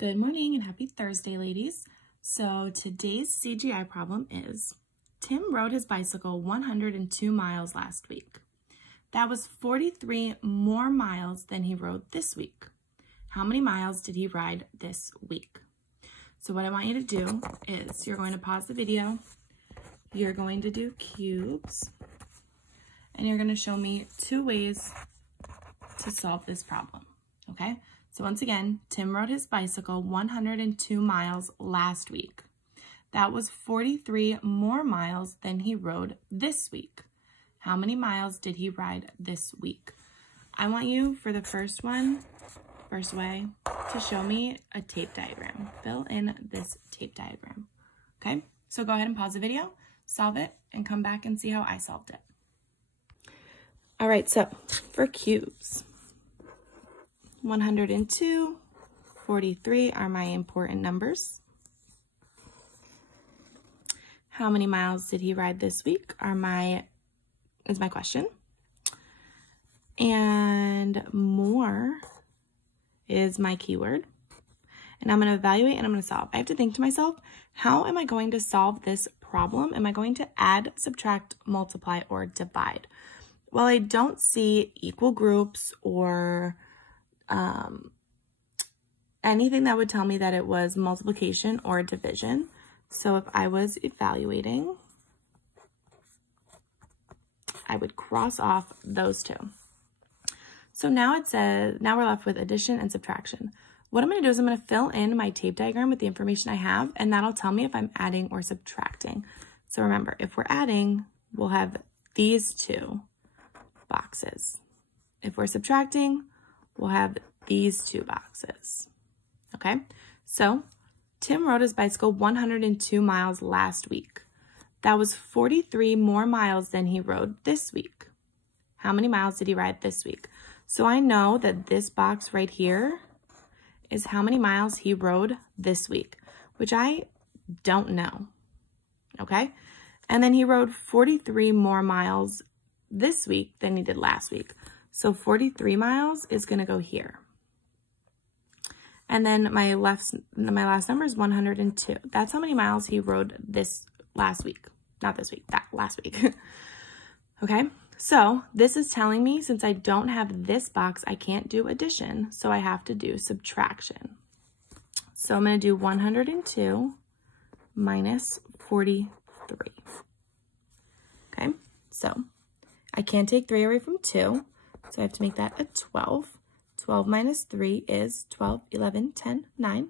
Good morning and happy Thursday, ladies. So today's CGI problem is, Tim rode his bicycle 102 miles last week. That was 43 more miles than he rode this week. How many miles did he ride this week? So what I want you to do is you're going to pause the video, you're going to do cubes, and you're going to show me two ways to solve this problem, okay? So once again, Tim rode his bicycle 102 miles last week. That was 43 more miles than he rode this week. How many miles did he ride this week? I want you, for the first way, to show me a tape diagram. Fill in this tape diagram, okay? So go ahead and pause the video, solve it, and come back and see how I solved it. All right, so for cubes, 102, 43 are my important numbers. How many miles did he ride this week is my question. And more is my keyword. And I'm going to evaluate and I'm going to solve. I have to think to myself, how am I going to solve this problem? Am I going to add, subtract, multiply, or divide? Well, I don't see equal groups or anything that would tell me that it was multiplication or division. So if I was evaluating, I would cross off those two. So now it says, now we're left with addition and subtraction. What I'm going to do is I'm going to fill in my tape diagram with the information I have, and that'll tell me if I'm adding or subtracting. So remember, if we're adding, we'll have these two boxes. If we're subtracting, we'll have these two boxes, okay? So Tim rode his bicycle 102 miles last week. That was 43 more miles than he rode this week. How many miles did he ride this week? So I know that this box right here is how many miles he rode this week, which I don't know, okay? And then he rode 43 more miles this week than he did last week. So 43 miles is going to go here. And then my last number is 102. That's how many miles he rode this last week. Not this week, that last week. Okay, so this is telling me since I don't have this box, I can't do addition. So I have to do subtraction. So I'm going to do 102 minus 43. Okay, so I can't take 3 away from 2. So I have to make that a 12. 12 minus 3 is 12, 11, 10, 9.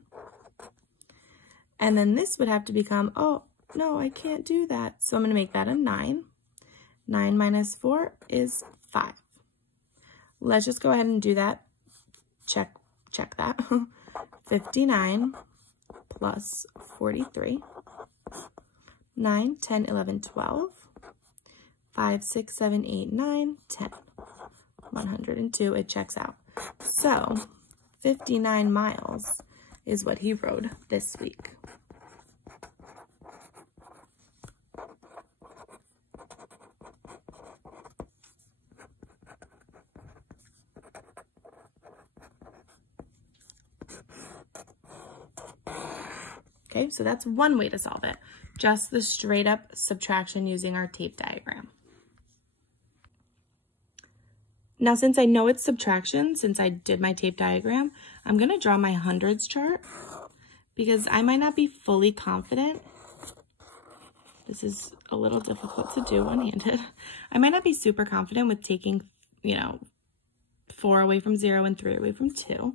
And then this would have to become, oh, no, I can't do that. So I'm going to make that a 9. 9 minus 4 is 5. Let's just go ahead and do that. Check that. 59 plus 43. 9, 10, 11, 12. 5, 6, 7, 8, 9, 10. 102, it checks out. So 59 miles is what he rode this week. Okay, so that's one way to solve it. Just the straight up subtraction using our tape diagram. Now, since I know it's subtraction, since I did my tape diagram, I'm going to draw my hundreds chart because I might not be fully confident. This is a little difficult to do one-handed. I might not be super confident with taking, 4 away from 0 and 3 away from 2.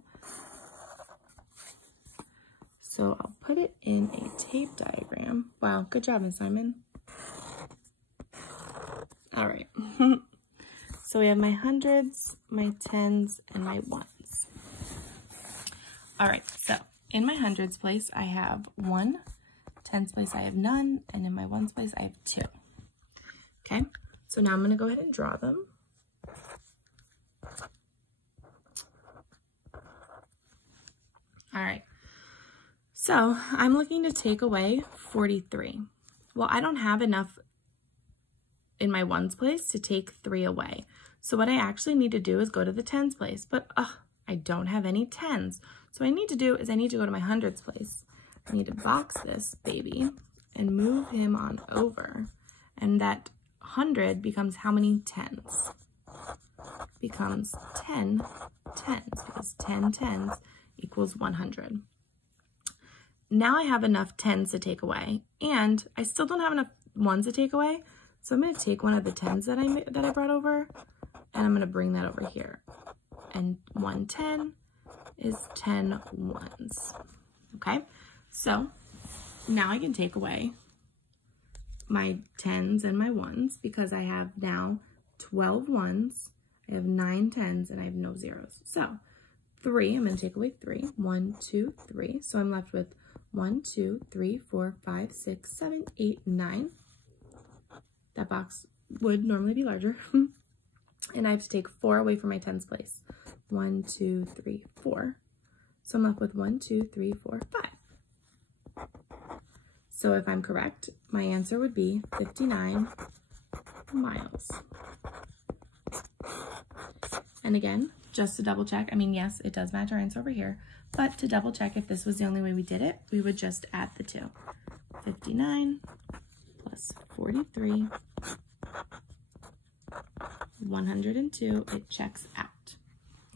So I'll put it in a tape diagram. Wow, good job, Miss Simon. All right. So we have my hundreds, my tens, and my ones. All right, so in my hundreds place, I have 1. Tens place, I have none. And in my ones place, I have 2. Okay, so now I'm going to go ahead and draw them. All right, so I'm looking to take away 43. Well, I don't have enough in my ones place to take 3 away. So what I actually need to do is go to the tens place, but I don't have any tens. So what I need to do is I need to go to my hundreds place. I need to box this baby and move him on over. And that 100 becomes how many tens? Becomes 10 tens, because 10 tens equals 100. Now I have enough tens to take away, and I still don't have enough ones to take away. So I'm going to take one of the tens that I brought over, and I'm going to bring that over here. And 1 10 is 10 ones. Okay, so now I can take away my tens and my ones, because I have now 12 ones, I have 9 tens, and I have no zeros. So 3, I'm going to take away 3. 1, 2, 3. So I'm left with 1, 2, 3, 4, 5, 6, 7, 8, 9. That box would normally be larger. And I have to take 4 away from my tens place. 1, 2, 3, 4. So I'm left with 1, 2, 3, 4, 5. So if I'm correct, my answer would be 59 miles. And again, just to double check, I mean, yes, it does match our answer over here, but to double check if this was the only way we did it, we would just add the 2. 59 plus 43, 102, it checks out.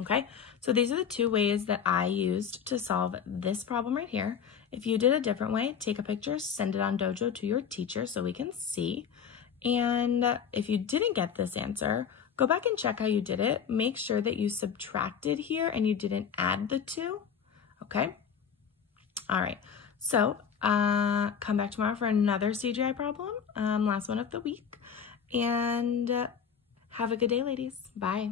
Okay, so these are the 2 ways that I used to solve this problem right here. If you did a different way, take a picture, send it on Dojo to your teacher so we can see. And if you didn't get this answer, go back and check how you did it. Make sure that you subtracted here and you didn't add the 2. Okay? All right. So come back tomorrow for another CGI problem, last one of the week. And have a good day, ladies. Bye.